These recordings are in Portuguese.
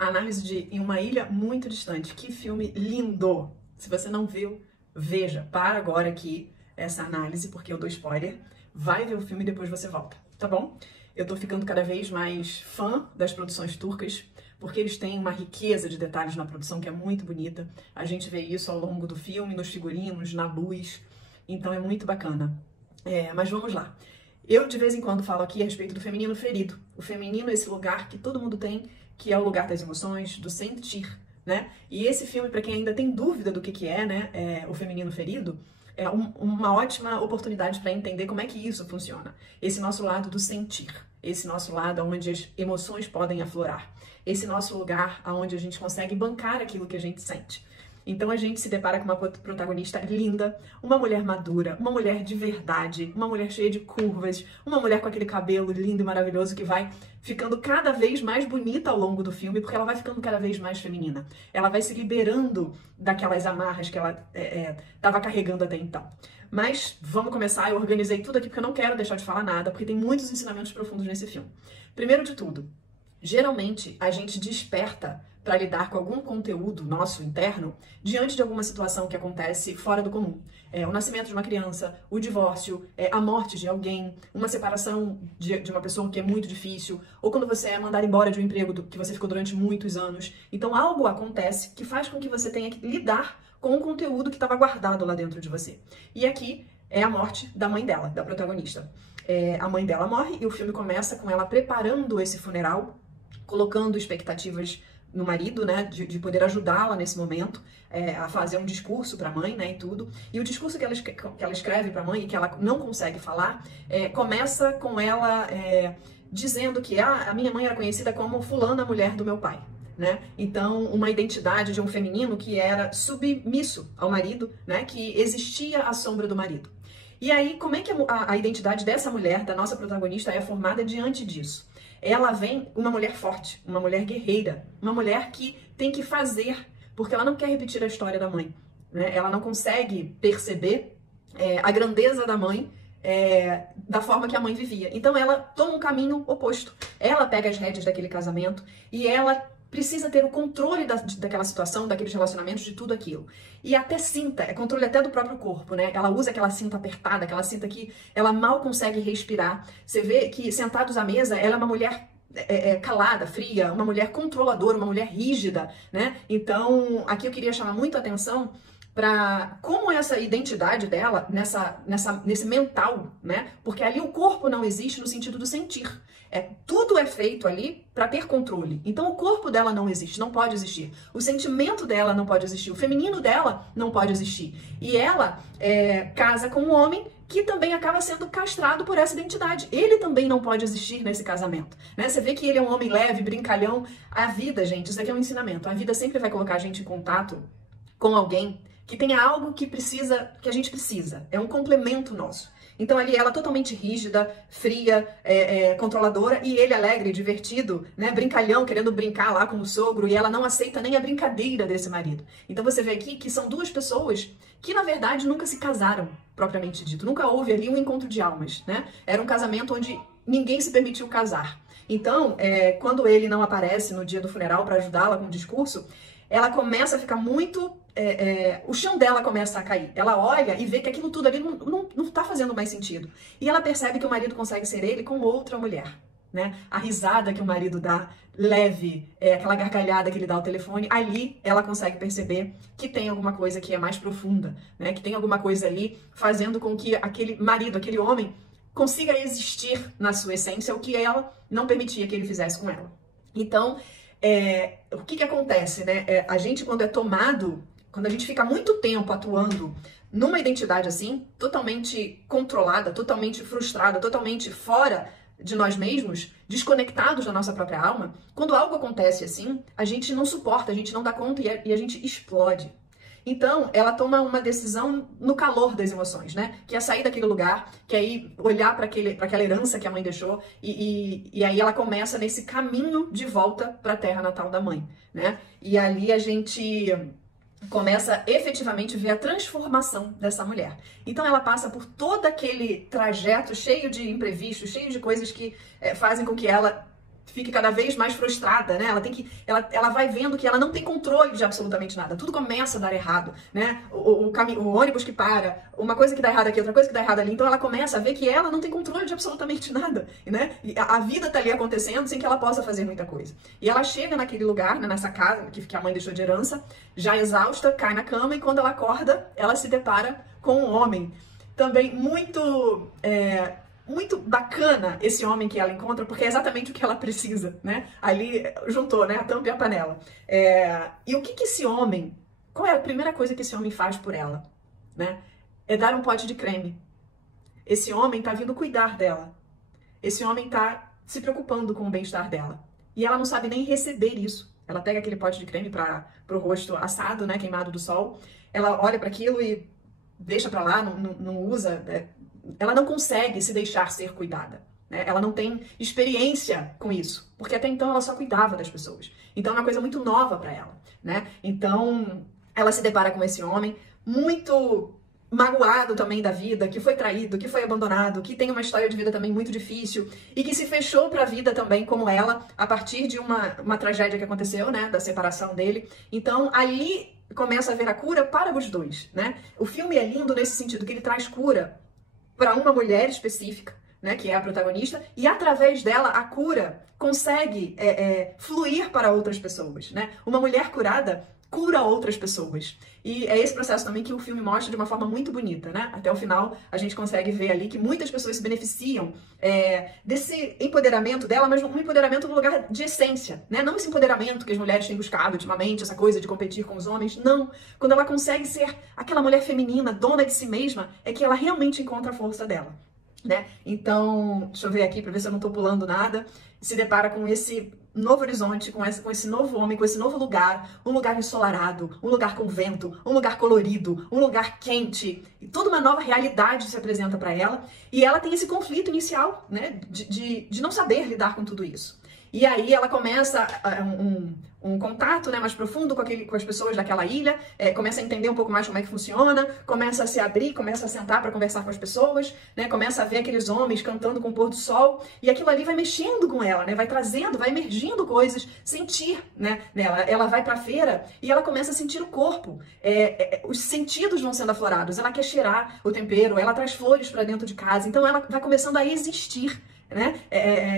A análise de Em uma Ilha Muito Distante. Que filme lindo! Se você não viu, veja. Para agora aqui essa análise, porque eu dou spoiler. Vai ver o filme e depois você volta, tá bom? Eu tô ficando cada vez mais fã das produções turcas, porque eles têm uma riqueza de detalhes na produção que é muito bonita. A gente vê isso ao longo do filme, nos figurinos, na luz. Então é muito bacana. Mas vamos lá. Eu, de vez em quando, falo aqui a respeito do feminino ferido. O feminino é esse lugar que todo mundo tem, que é o lugar das emoções, do sentir, né? E esse filme, para quem ainda tem dúvida do que é, né, o feminino ferido, é uma ótima oportunidade para entender como é que isso funciona. Esse nosso lado do sentir, esse nosso lado onde as emoções podem aflorar, esse nosso lugar onde a gente consegue bancar aquilo que a gente sente. Então a gente se depara com uma protagonista linda, uma mulher madura, uma mulher de verdade, uma mulher cheia de curvas, uma mulher com aquele cabelo lindo e maravilhoso que vai ficando cada vez mais bonita ao longo do filme, porque ela vai ficando cada vez mais feminina. Ela vai se liberando daquelas amarras que ela estava carregando até então. Mas vamos começar, eu organizei tudo aqui porque eu não quero deixar de falar nada, porque tem muitos ensinamentos profundos nesse filme. Primeiro de tudo, geralmente a gente desperta para lidar com algum conteúdo nosso interno diante de alguma situação que acontece fora do comum. O nascimento de uma criança, o divórcio, a morte de alguém, uma separação de uma pessoa que é muito difícil, ou quando você é mandado embora de um emprego que você ficou durante muitos anos. Então algo acontece que faz com que você tenha que lidar com o conteúdo que estava guardado lá dentro de você. E aqui é a morte da mãe dela, da protagonista. A mãe dela morre e o filme começa com ela preparando esse funeral, colocando expectativas no marido, né, de poder ajudá-la nesse momento, a fazer um discurso para a mãe, né, e tudo. E o discurso que ela escreve para a mãe e que ela não consegue falar, começa com ela dizendo que a minha mãe era conhecida como fulana, mulher do meu pai, né? Então, uma identidade de um feminino que era submisso ao marido, né, que existia à sombra do marido. E aí, como é que a identidade dessa mulher, da nossa protagonista, é formada diante disso? Ela vem uma mulher forte, uma mulher guerreira, uma mulher que tem que fazer, porque ela não quer repetir a história da mãe, né? Ela não consegue perceber a grandeza da mãe da forma que a mãe vivia. Então ela toma um caminho oposto. Ela pega as rédeas daquele casamento e ela precisa ter o controle daquela situação, daqueles relacionamentos, de tudo aquilo. E até cinta, controle até do próprio corpo, né? Ela usa aquela cinta apertada, aquela cinta que ela mal consegue respirar. Você vê que, sentados à mesa, ela é uma mulher calada, fria, uma mulher controladora, uma mulher rígida, né? Então, aqui eu queria chamar muito a atenção para como essa identidade dela, nesse mental, né? Porque ali o corpo não existe no sentido do sentir. Tudo é feito ali para ter controle. Então o corpo dela não existe, não pode existir. O sentimento dela não pode existir. O feminino dela não pode existir. E ela casa com um homem que também acaba sendo castrado por essa identidade. Ele também não pode existir nesse casamento, né? Você vê que ele é um homem leve, brincalhão. A vida, gente, isso aqui é um ensinamento. A vida sempre vai colocar a gente em contato com alguém que tenha algo que a gente precisa. É um complemento nosso. Então ali ela totalmente rígida, fria, controladora, e ele alegre, divertido, né, brincalhão, querendo brincar lá com o sogro, e ela não aceita nem a brincadeira desse marido. Então você vê aqui que são duas pessoas que na verdade nunca se casaram, propriamente dito. Nunca houve ali um encontro de almas, né? Era um casamento onde ninguém se permitiu casar. Então, quando ele não aparece no dia do funeral para ajudá-la com o discurso, ela começa a ficar muito... o chão dela começa a cair. Ela olha e vê que aquilo tudo ali não tá fazendo mais sentido. E ela percebe que o marido consegue ser ele com outra mulher, né? A risada que o marido dá, leve, aquela gargalhada que ele dá ao telefone, ali ela consegue perceber que tem alguma coisa que é mais profunda, né? Que tem alguma coisa ali fazendo com que aquele marido, aquele homem, consiga existir na sua essência, o que ela não permitia que ele fizesse com ela. Então, o que acontece, né? A gente, quando é tomado, quando a gente fica muito tempo atuando numa identidade assim, totalmente controlada, totalmente frustrada, totalmente fora de nós mesmos, desconectados da nossa própria alma, quando algo acontece assim, a gente não suporta, a gente não dá conta e a gente explode. Então, ela toma uma decisão no calor das emoções, né? Que é sair daquele lugar, que é ir olhar para aquela herança que a mãe deixou, e aí ela começa nesse caminho de volta para a terra natal da mãe, né? E ali a gente começa efetivamente a ver a transformação dessa mulher. Então ela passa por todo aquele trajeto cheio de imprevistos, cheio de coisas que fazem com que ela fique cada vez mais frustrada, né? Ela vai vendo que ela não tem controle de absolutamente nada. Tudo começa a dar errado, né? O ônibus que para, uma coisa que dá errado aqui, outra coisa que dá errado ali. Então ela começa a ver que ela não tem controle de absolutamente nada, né? E a vida tá ali acontecendo sem que ela possa fazer muita coisa. E ela chega naquele lugar, né, nessa casa que a mãe deixou de herança, já exausta, cai na cama e quando ela acorda, ela se depara com um homem. Também muito bacana esse homem que ela encontra, porque é exatamente o que ela precisa, né? Ali juntou, né? A tampa e a panela. E o que esse homem... Qual é a primeira coisa que esse homem faz por ela, né? É dar um pote de creme. Esse homem tá vindo cuidar dela. Esse homem tá se preocupando com o bem-estar dela. E ela não sabe nem receber isso. Ela pega aquele pote de creme pro rosto assado, né? Queimado do sol. Ela olha para aquilo e deixa para lá, não usa... Ela não consegue se deixar ser cuidada, né? Ela não tem experiência com isso, porque até então ela só cuidava das pessoas. Então é uma coisa muito nova para ela, né? Então ela se depara com esse homem muito magoado também da vida, que foi traído, que foi abandonado, que tem uma história de vida também muito difícil e que se fechou para a vida também como ela a partir de uma tragédia que aconteceu, né? Da separação dele. Então ali começa a haver a cura para os dois, né? O filme é lindo nesse sentido que ele traz cura para uma mulher específica, né, que é a protagonista, e através dela a cura consegue fluir para outras pessoas, né? Uma mulher curada cura outras pessoas. E é esse processo também que o filme mostra de uma forma muito bonita, né? Até o final a gente consegue ver ali que muitas pessoas se beneficiam desse empoderamento dela, mas um empoderamento no lugar de essência, né? Não esse empoderamento que as mulheres têm buscado ultimamente, essa coisa de competir com os homens, não. Quando ela consegue ser aquela mulher feminina, dona de si mesma, é que ela realmente encontra a força dela, né? Então, deixa eu ver aqui para ver se eu não tô pulando nada. Se depara com esse novo horizonte, com esse novo homem, com esse novo lugar, um lugar ensolarado, um lugar com vento, um lugar colorido, um lugar quente, e toda uma nova realidade se apresenta para ela, e ela tem esse conflito inicial, né, de não saber lidar com tudo isso. E aí ela começa um contato, né, mais profundo com as pessoas daquela ilha, começa a entender um pouco mais como é que funciona, começa a se abrir, começa a sentar para conversar com as pessoas, né, começa a ver aqueles homens cantando com o pôr do sol, e aquilo ali vai mexendo com ela, né, vai trazendo, vai emergindo coisas, sentir, né, nela. Ela vai para a feira e ela começa a sentir o corpo, os sentidos vão sendo aflorados, ela quer cheirar o tempero, ela traz flores para dentro de casa, então ela vai começando a existir, né?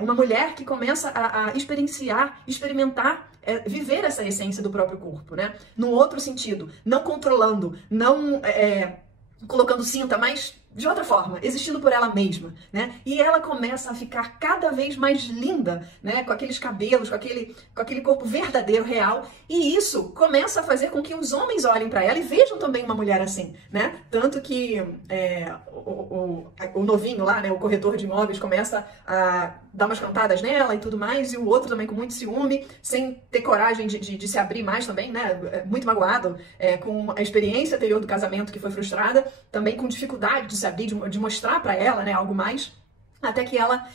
Uma mulher que começa a experienciar, experimentar, viver essa essência do próprio corpo, né? Num outro sentido, não controlando, não colocando cinta, mas de outra forma, existindo por ela mesma, né? E ela começa a ficar cada vez mais linda, né? Com aqueles cabelos, com aquele corpo verdadeiro, real. E isso começa a fazer com que os homens olhem para ela e vejam também uma mulher assim, né? Tanto que o novinho lá, né? O corretor de imóveis começa a dar umas cantadas nela e tudo mais, e o outro também com muito ciúme, sem ter coragem de se abrir mais também, né? Muito magoado, com a experiência anterior do casamento que foi frustrada, também com dificuldade de se abrir, de mostrar pra ela, né, algo mais, até que ela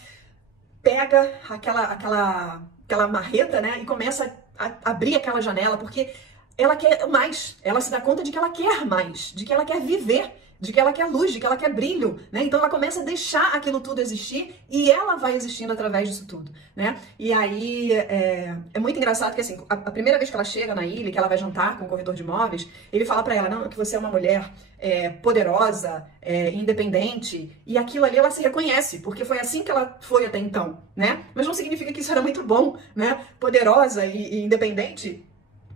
pega aquela marreta, né, e começa a abrir aquela janela, porque ela quer mais, ela se dá conta de que ela quer mais, de que ela quer viver, de que ela quer luz, de que ela quer brilho, né? Então ela começa a deixar aquilo tudo existir e ela vai existindo através disso tudo, né? E aí é muito engraçado que assim, a primeira vez que ela chega na ilha, que ela vai jantar com o corretor de imóveis, ele fala pra ela, não, que você é uma mulher poderosa, independente, e aquilo ali ela se reconhece, porque foi assim que ela foi até então, né? Mas não significa que isso era muito bom, né? Poderosa e independente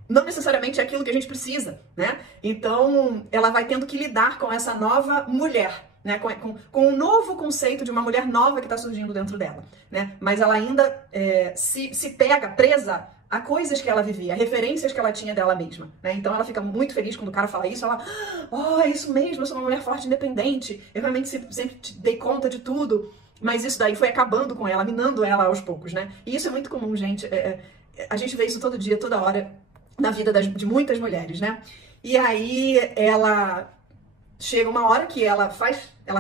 não necessariamente é aquilo que a gente precisa, né? Então, ela vai tendo que lidar com essa nova mulher, né? Com um novo conceito de uma mulher nova que está surgindo dentro dela, né? Mas ela ainda se pega presa a coisas que ela vivia, a referências que ela tinha dela mesma, né? Então ela fica muito feliz quando o cara fala isso, ela, é isso mesmo, eu sou uma mulher forte e independente, eu realmente sempre dei conta de tudo, mas isso daí foi acabando com ela, minando ela aos poucos, né? E isso é muito comum, gente, a gente vê isso todo dia, toda hora, na vida de muitas mulheres, né? E aí ela chega uma hora que ela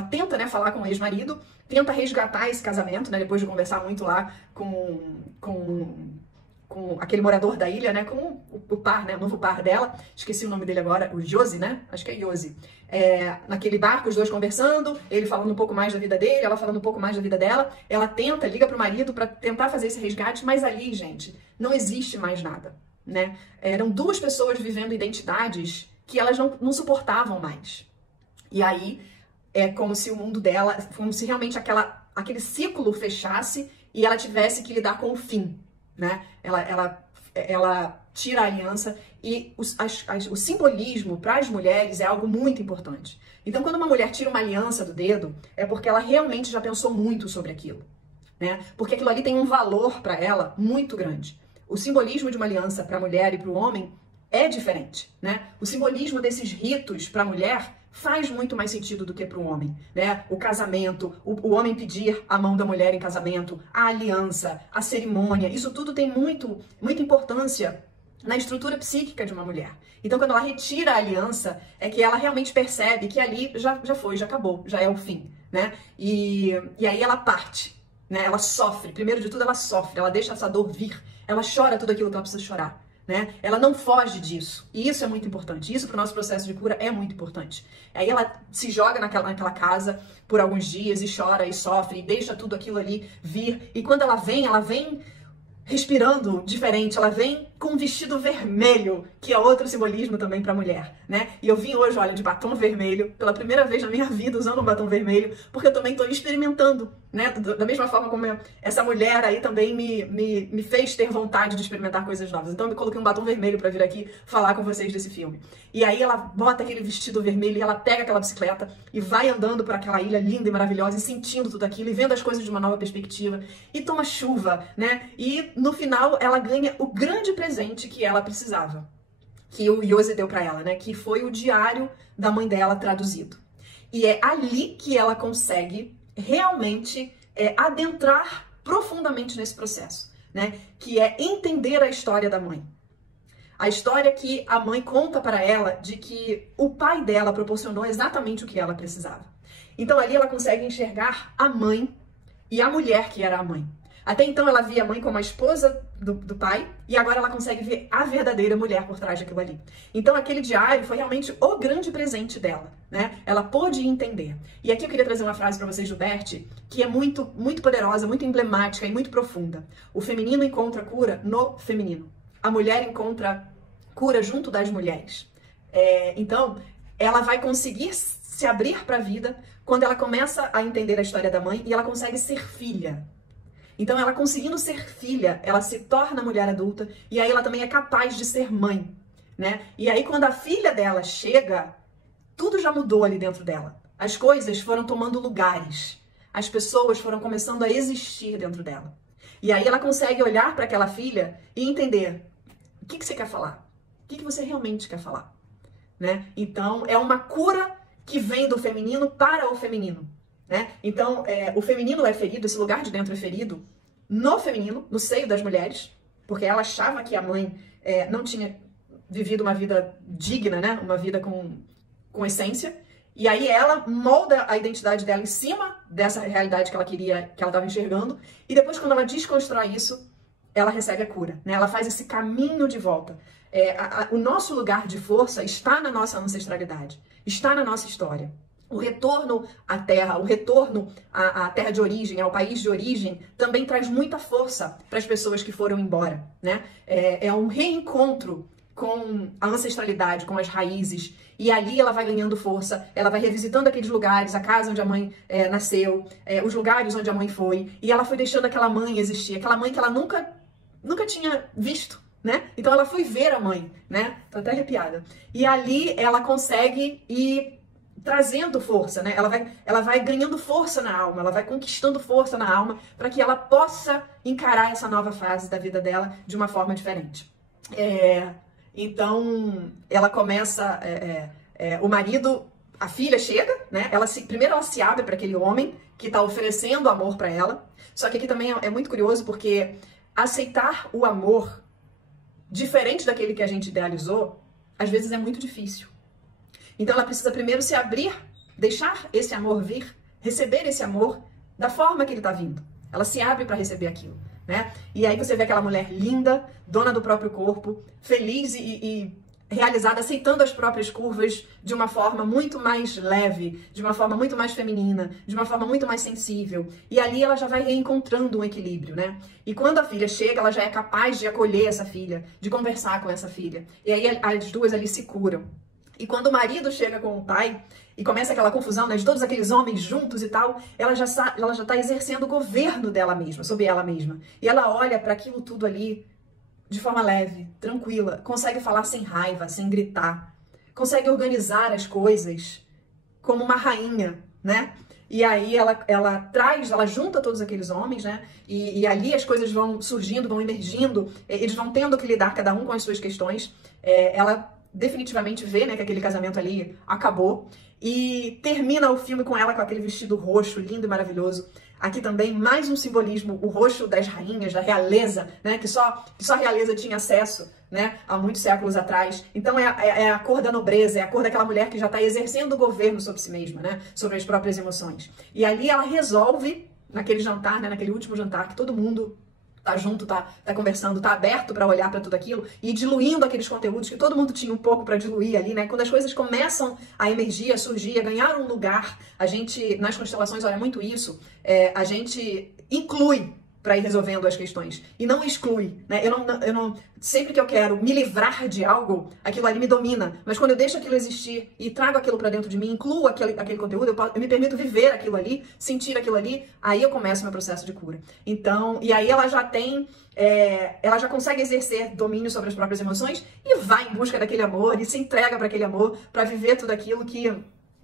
tenta, né, falar com o ex-marido, tenta resgatar esse casamento, né, depois de conversar muito lá com com aquele morador da ilha, né? Com o par, né? O novo par dela. Esqueci o nome dele agora, o Josie, né? Acho que é Josie. Naquele barco, os dois conversando, ele falando um pouco mais da vida dele, ela falando um pouco mais da vida dela. Ela liga pro marido para tentar fazer esse resgate, mas ali, gente, não existe mais nada, né? Eram duas pessoas vivendo identidades que elas não suportavam mais. E aí, é como se o mundo dela, como se realmente aquele ciclo fechasse e ela tivesse que lidar com o fim, né? Ela tira a aliança e o simbolismo para as mulheres é algo muito importante. Então, quando uma mulher tira uma aliança do dedo, é porque ela realmente já pensou muito sobre aquilo, né? Porque aquilo ali tem um valor para ela muito grande. O simbolismo de uma aliança para a mulher e para o homem é diferente, né? O simbolismo desses ritos para a mulher faz muito mais sentido do que para o homem, né? O casamento, o homem pedir a mão da mulher em casamento, a aliança, a cerimônia, isso tudo tem muita importância na estrutura psíquica de uma mulher. Então, quando ela retira a aliança, é que ela realmente percebe que ali já foi, já acabou, já é o fim, né? E aí ela parte, né? Ela sofre, primeiro de tudo ela sofre, ela deixa essa dor vir, ela chora tudo aquilo que ela precisa chorar. Né? Ela não foge disso. E isso é muito importante. Isso para o nosso processo de cura é muito importante. Aí ela se joga naquela casa por alguns dias e chora e sofre e deixa tudo aquilo ali vir. E quando ela vem respirando diferente, ela vem com um vestido vermelho, que é outro simbolismo também para a mulher, né? E eu vim hoje, olha, de batom vermelho, pela primeira vez na minha vida usando um batom vermelho, porque eu também estou experimentando, né? Da mesma forma como essa mulher aí também me fez ter vontade de experimentar coisas novas. Então eu me coloquei um batom vermelho para vir aqui falar com vocês desse filme. E aí ela bota aquele vestido vermelho e ela pega aquela bicicleta e vai andando por aquela ilha linda e maravilhosa e sentindo tudo aquilo e vendo as coisas de uma nova perspectiva e toma chuva, né? E no final ela ganha o grande presente que ela precisava, que o Josie deu para ela, né? Que foi o diário da mãe dela traduzido. E é ali que ela consegue realmente adentrar profundamente nesse processo, né? Que é entender a história da mãe. A história que a mãe conta para ela de que o pai dela proporcionou exatamente o que ela precisava. Então ali ela consegue enxergar a mãe e a mulher que era a mãe. Até então ela via a mãe como a esposa do pai e agora ela consegue ver a verdadeira mulher por trás daquilo ali. Então aquele diário foi realmente o grande presente dela, né? Ela pôde entender. E aqui eu queria trazer uma frase para vocês do Bert, que é muito poderosa, muito emblemática e muito profunda. O feminino encontra cura no feminino. A mulher encontra cura junto das mulheres. Então ela vai conseguir se abrir para a vida quando ela começa a entender a história da mãe e ela consegue ser filha. Então, ela conseguindo ser filha, ela se torna mulher adulta e aí ela também é capaz de ser mãe, né? E aí, quando a filha dela chega, tudo já mudou ali dentro dela. As coisas foram tomando lugares. As pessoas foram começando a existir dentro dela. E aí ela consegue olhar para aquela filha e entender o que você quer falar? O que você realmente quer falar? Né? Então, é uma cura que vem do feminino para o feminino. Né? Então, o feminino é ferido, esse lugar de dentro é ferido no feminino, no seio das mulheres, porque ela achava que a mãe não tinha vivido uma vida digna, né? Uma vida com essência, e aí ela molda a identidade dela em cima dessa realidade que ela queria, que ela estava enxergando, e depois quando ela desconstrói isso, ela recebe a cura, né? Ela faz esse caminho de volta. O nosso lugar de força está na nossa ancestralidade, está na nossa história. O retorno à terra, o retorno à terra de origem, ao país de origem, também traz muita força para as pessoas que foram embora, né? É um reencontro com a ancestralidade, com as raízes, e ali ela vai ganhando força, ela vai revisitando aqueles lugares, a casa onde a mãe nasceu, os lugares onde a mãe foi, e ela foi deixando aquela mãe existir, aquela mãe que ela nunca tinha visto, né? Então ela foi ver a mãe, né? Tô até arrepiada. E ali ela consegue ir trazendo força, né? Ela vai ganhando força na alma, ela vai conquistando força na alma para que ela possa encarar essa nova fase da vida dela de uma forma diferente. Então, ela começa, o marido, a filha chega, né? Primeiro ela se abre para aquele homem que está oferecendo amor para ela. Só que aqui também é muito curioso porque aceitar o amor diferente daquele que a gente idealizou, às vezes é muito difícil. Então ela precisa primeiro se abrir, deixar esse amor vir, receber esse amor da forma que ele está vindo. Ela se abre para receber aquilo. né? E aí você vê aquela mulher linda, dona do próprio corpo, feliz e realizada, aceitando as próprias curvas de uma forma muito mais leve, de uma forma muito mais feminina, de uma forma muito mais sensível. E ali ela já vai reencontrando um equilíbrio, né? E quando a filha chega, ela já é capaz de acolher essa filha, de conversar com essa filha. E aí as duas ali se curam. E quando o marido chega com o pai e começa aquela confusão, né, de todos aqueles homens juntos e tal, ela já está exercendo o governo dela mesma, sobre ela mesma. E ela olha para aquilo tudo ali de forma leve, tranquila, consegue falar sem raiva, sem gritar, consegue organizar as coisas como uma rainha, né? E aí ela junta todos aqueles homens, né? E ali as coisas vão surgindo, vão emergindo, eles vão tendo que lidar cada um com as suas questões. Ela definitivamente vê, né, que aquele casamento ali acabou e termina o filme com ela com aquele vestido roxo, lindo e maravilhoso. Aqui também mais um simbolismo, o roxo das rainhas, da realeza, né, que só a realeza tinha acesso, né, há muitos séculos atrás. Então é a cor da nobreza, é a cor daquela mulher que já está exercendo o governo sobre si mesma, né, sobre as próprias emoções. E ali ela resolve, naquele jantar, né, naquele último jantar, que todo mundo tá junto, tá conversando, tá aberto para olhar para tudo aquilo e diluindo aqueles conteúdos que todo mundo tinha um pouco para diluir ali, né? Quando as coisas começam a emergir, a surgir, a ganhar um lugar, a gente, nas constelações, olha muito isso, a gente inclui para ir resolvendo as questões e não exclui, né? Eu não, sempre que eu quero me livrar de algo, aquilo ali me domina, mas quando eu deixo aquilo existir e trago aquilo para dentro de mim, incluo aquele conteúdo, eu me permito viver aquilo ali, sentir aquilo ali, aí eu começo meu processo de cura. Então, e aí ela já tem, ela já consegue exercer domínio sobre as próprias emoções e vai em busca daquele amor e se entrega para aquele amor, para viver tudo aquilo que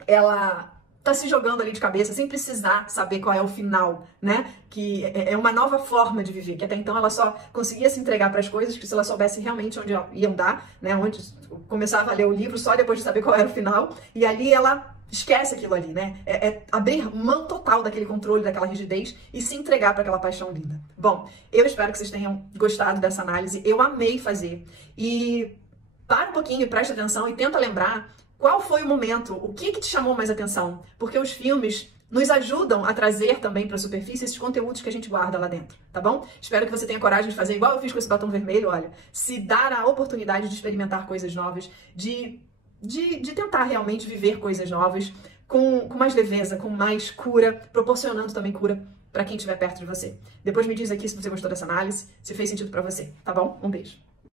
ela tá se jogando ali de cabeça, sem precisar saber qual é o final, né? Que é uma nova forma de viver, que até então ela só conseguia se entregar para as coisas que se ela soubesse realmente onde iam dar, né? Onde começava a ler o livro só depois de saber qual era o final, e ali ela esquece aquilo ali, né? É abrir mão total daquele controle, daquela rigidez e se entregar para aquela paixão linda. Bom, eu espero que vocês tenham gostado dessa análise, eu amei fazer. E para um pouquinho, presta atenção e tenta lembrar qual foi o momento, o que te chamou mais atenção? Porque os filmes nos ajudam a trazer também para a superfície esses conteúdos que a gente guarda lá dentro, tá bom? Espero que você tenha coragem de fazer igual eu fiz com esse batom vermelho, olha, se dar a oportunidade de experimentar coisas novas, de tentar realmente viver coisas novas com mais leveza, com mais cura, proporcionando também cura para quem estiver perto de você. Depois me diz aqui se você gostou dessa análise, se fez sentido para você, tá bom? Um beijo.